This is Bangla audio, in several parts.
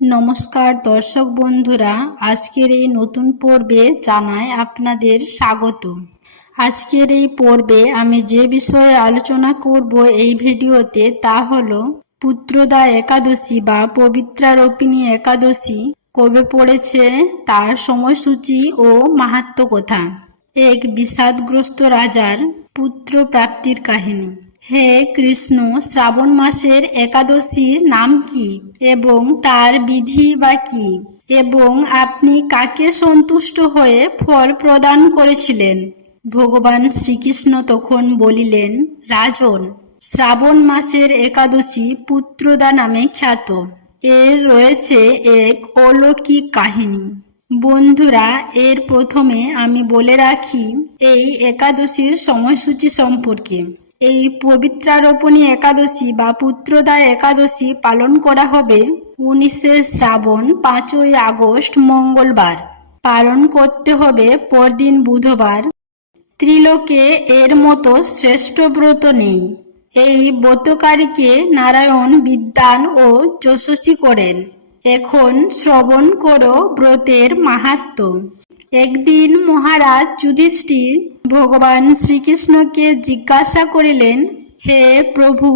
নমস্কার দর্শক বন্ধুরা, আজকের এই নতুন পর্বে জানাই আপনাদের স্বাগত। আজকের এই পর্বে আমি যে বিষয়ে আলোচনা করব এই ভিডিওতে তা হলো পুত্রদা একাদশী বা পবিত্রারোপিণী একাদশী কবে পড়েছে, তার সময়সূচি ও মাহাত্ম্য কথা। এক বিষাদগ্রস্ত রাজার পুত্র প্রাপ্তির কাহিনী। হে কৃষ্ণ, শ্রাবণ মাসের একাদশীর নাম কি এবং তার বিধি বা কি, এবং আপনি কাকে সন্তুষ্ট হয়ে ফল প্রদান করেছিলেন? ভগবান শ্রীকৃষ্ণ তখন বলিলেন, রাজন, শ্রাবণ মাসের একাদশী পুত্রদা নামে খ্যাত। এর রয়েছে এক অলৌকিক কাহিনী। বন্ধুরা, এর প্রথমে আমি বলে রাখি এই একাদশীর সময়সূচি সম্পর্কে। এই পবিত্রারোপণী একাদশী বা পুত্রদা একাদশী পালন করা হবে 19শে শ্রাবণ 5ই আগস্ট মঙ্গলবার। পালন করতে হবে পরদিন বুধবার। ত্রিলোকে এর মতো শ্রেষ্ঠ ব্রত নেই। এই ব্রতকারীকে নারায়ণ বিদ্বান ও যশস্বী করেন। এখন শ্রবণ করো ব্রতের মাহাত্ম্য। একদিন মহারাজ যুধিষ্ঠির ভগবান শ্রীকৃষ্ণকে জিজ্ঞাসা করিলেন, হে প্রভু,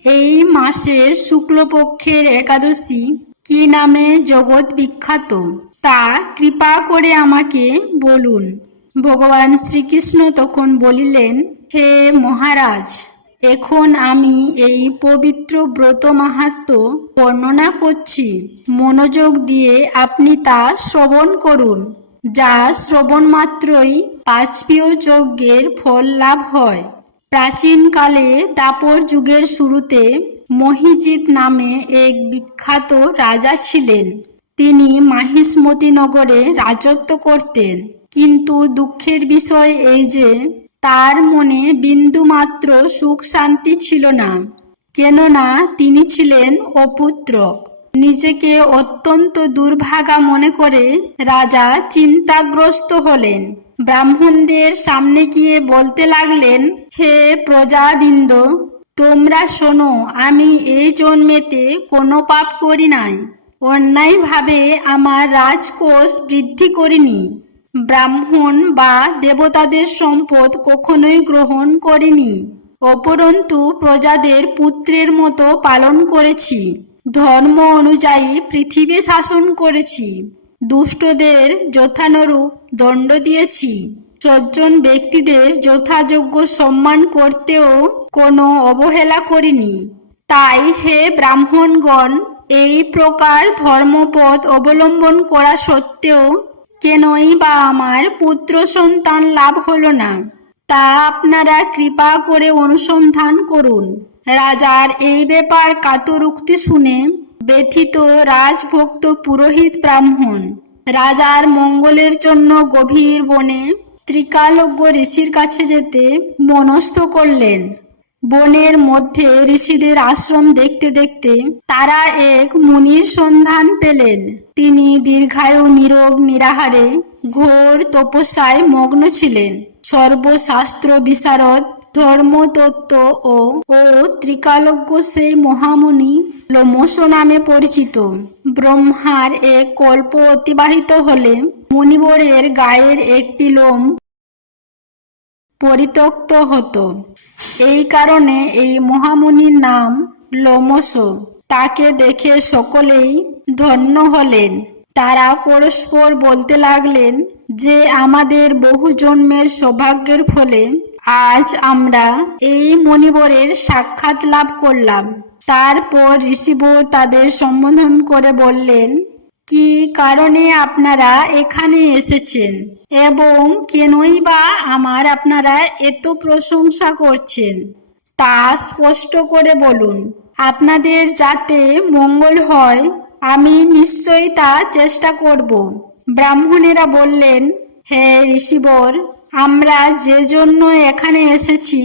এই মাসের শুক্লপক্ষের একাদশী কি নামে জগৎ বিখ্যাত, তা কৃপা করে আমাকে বলুন। ভগবান শ্রীকৃষ্ণ তখন বলিলেন, হে মহারাজ, এখন আমি এই পবিত্র ব্রত মাহাত্ম্য বর্ণনা করছি। মনোযোগ দিয়ে আপনি তা শ্রবণ করুন। যা শ্রবণ মাত্রই বাজপেয় যজ্ঞের ফল লাভ হয়। প্রাচীনকালে দ্বাপর যুগের শুরুতে মহিজিৎ নামে এক বিখ্যাত রাজা ছিলেন। তিনি মাহিষ্মতি নগরে রাজত্ব করতেন। কিন্তু দুঃখের বিষয় এই যে তার মনে বিন্দুমাত্র সুখ শান্তি ছিল না, কেননা তিনি ছিলেন অপুত্রক। নিজেকে অত্যন্ত দুর্ভাগা মনে করে রাজা চিন্তাগ্রস্ত হলেন। ব্রাহ্মণদের সামনে গিয়ে বলতে লাগলেন, হে প্রজাবৃন্দ, তোমরা শোনো, আমি এই জন্মেতে কোনো পাপ করি নাই, অন্যায়ভাবে আমার রাজকোষ বৃদ্ধি করিনি, ব্রাহ্মণ বা দেবতাদের সম্পদ কখনোই গ্রহণ করিনি, অপরন্তু প্রজাদের পুত্রের মতো পালন করেছি, ধর্ম অনুযায়ী পৃথিবী শাসন করেছি, দুষ্টদের যথানুরূপ দণ্ড দিয়েছি, সজ্জন ব্যক্তিদের যথাযোগ্য সম্মান করতেও কোনো অবহেলা করিনি। তাই হে ব্রাহ্মণগণ, এই প্রকার ধর্মপথ অবলম্বন করা সত্ত্বেও কেনই বা আমার পুত্র সন্তান লাভ হলো না, তা আপনারা কৃপা করে অনুসন্ধান করুন। রাজার এই ব্যাপার কাতর উক্তি শুনে ব্যথিত রাজভক্ত পুরোহিত ব্রাহ্মণ রাজার মঙ্গলের জন্য গভীর বনে ত্রিকালজ্ঞ ঋষির কাছে যেতে মনস্থ করলেন। বনের মধ্যে ঋষিদের আশ্রম দেখতে দেখতে তারা এক মুনির সন্ধান পেলেন। তিনি দীর্ঘায়ু, নিরোগ, নিরাহারে ঘোর তপস্যায় মগ্ন ছিলেন। সর্বশাস্ত্র বিশারদ, ধর্মতত্ত্ব ও ত্রিকালজ্ঞ সেই মহামুনি লোমশ নামে পরিচিত। ব্রহ্মার এক কল্প অতিবাহিত হলে মুনিবরের গায়ের একটি লোম পরিত্যক্ত হতো। এই কারণে এই মহামুনির নাম লোমশ। তাকে দেখে সকলেই ধন্য হলেন। তারা পরস্পর বলতে লাগলেন যে আমাদের বহু জন্মের সৌভাগ্যের ফলে আজ আমরা এই মণিবরের সাক্ষাৎ লাভ করলাম। তারপর ঋষিবর তাদের সম্বোধন করে বললেন, কি কারণে আপনারা এখানে এসেছেন এবং কেনই বা আমার আপনারা এত প্রশংসা করছেন, তা স্পষ্ট করে বলুন। আপনাদের যাতে মঙ্গল হয় আমি নিশ্চয়ই তা চেষ্টা করব। ব্রাহ্মণেরা বললেন, হে ঋষিবর, আমরা যে জন্য এখানে এসেছি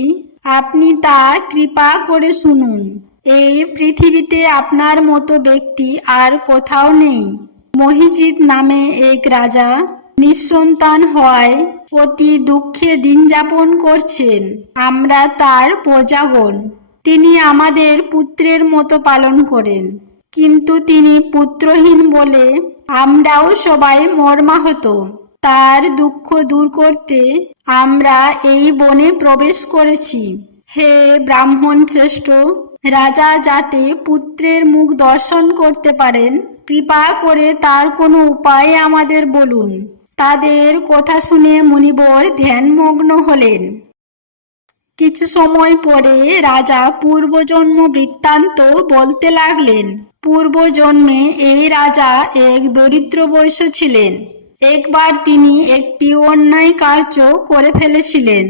আপনি তা কৃপা করে শুনুন। এই পৃথিবীতে আপনার মতো ব্যক্তি আর কোথাও নেই। মহিজিৎ নামে এক রাজা নিঃসন্তান হওয়ায় অতি দুঃখে দিন যাপন করছেন। আমরা তার প্রজাগণ। তিনি আমাদের পুত্রের মতো পালন করেন। কিন্তু তিনি পুত্রহীন বলে আমরাও সবাই মর্মাহত। তার দুঃখ দূর করতে আমরা এই বনে প্রবেশ করেছি। হে ব্রাহ্মণ শ্রেষ্ঠ, রাজা যাতে পুত্রের মুখ দর্শন করতে পারেন, কৃপা করে তার কোনো উপায় আমাদের বলুন। তাদের কথা শুনে মুনিবর ধ্যানমগ্ন হলেন। কিছু সময় পরে রাজা পূর্বজন্ম বৃত্তান্ত বলতে লাগলেন। পূর্বজন্মে এই রাজা এক দরিদ্র বৈশ্য ছিলেন। একবার তিনি একটি অন্যায় কার্য করে ফেলেছিলেন।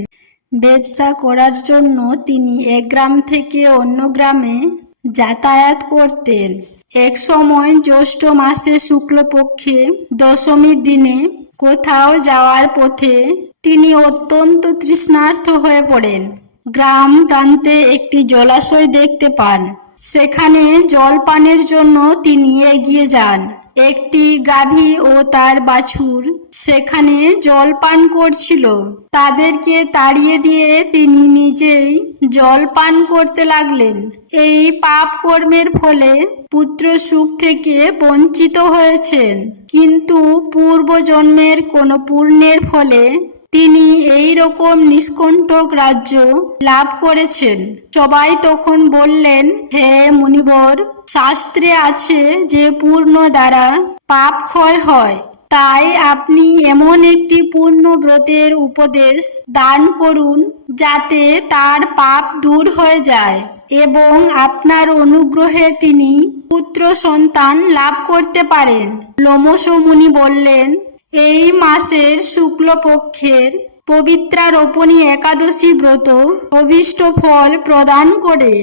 ব্যবসা করার জন্য তিনি এক গ্রাম থেকে অন্য গ্রামে যাতায়াত করতেন। এক সময় জ্যৈষ্ঠ মাসে শুক্লপক্ষে দশমীর দিনে কোথাও যাওয়ার পথে তিনি অত্যন্ত তৃষ্ণার্ত হয়ে পড়েন। গ্রাম প্রান্তে একটি জলাশয় দেখতে পান। সেখানে জল পানের জন্য তিনি এগিয়ে যান। একটি গাভী ও তার বাছুর সেখানে জল পান করছিল। তাদেরকে তাড়িয়ে দিয়ে তিনি নিজেই জল পান করতে লাগলেন। এই পাপ কর্মের ফলে পুত্র সুখ থেকে বঞ্চিত হয়েছেন, কিন্তু পূর্বজন্মের কোনো পুণ্যের ফলে তিনি এই রকম নিষ্কণ্টক রাজ্য লাভ করেছেন। সবাই তখন বললেন, হে মুনিবর, শাস্ত্রে আছে যে পূর্ণ দ্বারা পাপ ক্ষয় হয়। তাই আপনি এমন একটি পূর্ণ ব্রতের উপদেশ দান করুন যাতে তার পাপ দূর হয়ে যায় এবং আপনার অনুগ্রহে তিনি পুত্র সন্তান লাভ করতে পারেন। লোমশ মুনি বললেন, এই মাসের শুক্লপক্ষের পবিত্রা রোপণী একাদশী ব্রত অভীষ্ট ফল প্রদান করে।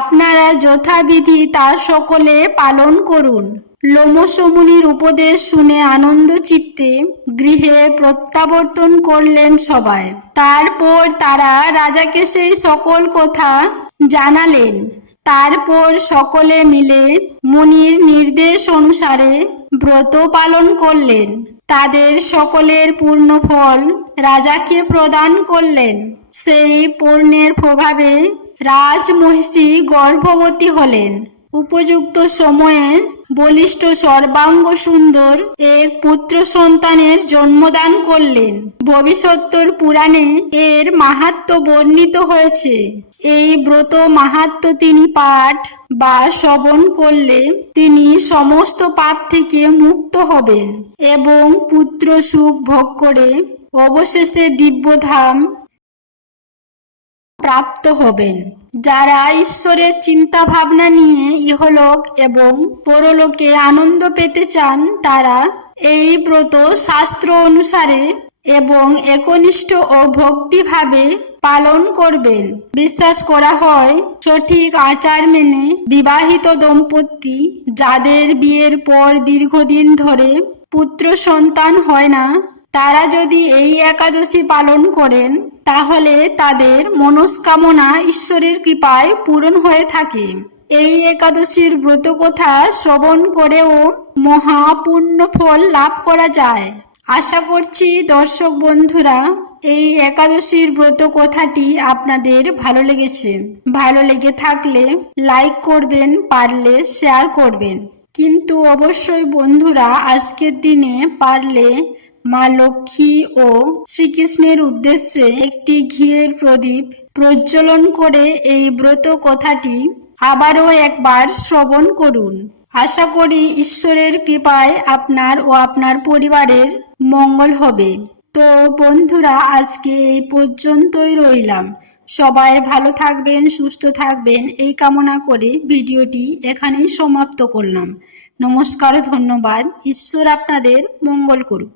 আপনারা যথাবিধি তা সকলে পালন করুন। লোমশ মুনির উপদেশ শুনে আনন্দ চিত্তে গৃহে প্রত্যাবর্তন করলেন সবাই। তারপর তারা রাজাকে সেই সকল কথা জানালেন। তারপর সকলে মিলে মুনির নির্দেশ অনুসারে ব্রত পালন করলেন। তাদের সকলের পূর্ণ ফল রাজাকে প্রদান করলেন। সেই পুণ্যের প্রভাবে রাজমহিষী গর্ভবতী হলেন। উপযুক্ত সময়ে বলিষ্ঠ সর্বাঙ্গ সুন্দর এক পুত্র সন্তানের জন্মদান করলেন। ভবিষ্যত্তর পুরাণে এর মাহাত্ম্য বর্ণিত হয়েছে। এই ব্রত মাহাত্ম্য তিনি পাঠ বা শ্রবণ করলে তিনি সমস্ত পাপ থেকে মুক্ত হবেন এবং পুত্র সুখ ভোগ করে অবশেষে দিব্যধাম প্রাপ্ত হবেন। যারা ঈশ্বরের চিন্তা ভাবনা নিয়ে ইহলোক এবং পরলোকে আনন্দ পেতে চান, তারা এই ব্রত শাস্ত্র অনুসারে এবং একনিষ্ঠ ও ভক্তিভাবে পালন করবেন। বিশ্বাস করা হয়, সঠিক আচার মেনে বিবাহিত দম্পতি যাদের বিয়ের পর দীর্ঘদিন ধরে পুত্র সন্তান হয় না, তারা যদি এই একাদশী পালন করেন, তাহলে তাদের মনস্কামনা ঈশ্বরের কৃপায় পূরণ হয়ে থাকে। এই একাদশীর ব্রত কথা শ্রবণ করেও মহাপুণ্য ফল লাভ করা যায়। আশা করছি দর্শক বন্ধুরা, এই একাদশীর ব্রত কথাটি আপনাদের ভালো লেগেছে। ভালো লেগে থাকলে লাইক করবেন, পারলে শেয়ার করবেন। কিন্তু অবশ্যই বন্ধুরা, আজকের দিনে পারলে মা লক্ষ্মী ও শ্রীকৃষ্ণের উদ্দেশ্যে একটি ঘিয়ের প্রদীপ প্রজ্বলন করে এই ব্রত কথাটি আবারও একবার শ্রবণ করুন। আশা করি ঈশ্বরের কৃপায় আপনার ও আপনার পরিবারের মঙ্গল হবে। তো বন্ধুরা, আজকে এই পর্যন্তই রইলাম। সবাই ভালো থাকবেন, সুস্থ থাকবেন এই কামনা করে ভিডিওটি এখানেই সমাপ্ত করলাম। নমস্কার, ধন্যবাদ। ঈশ্বর আপনাদের মঙ্গল করুক।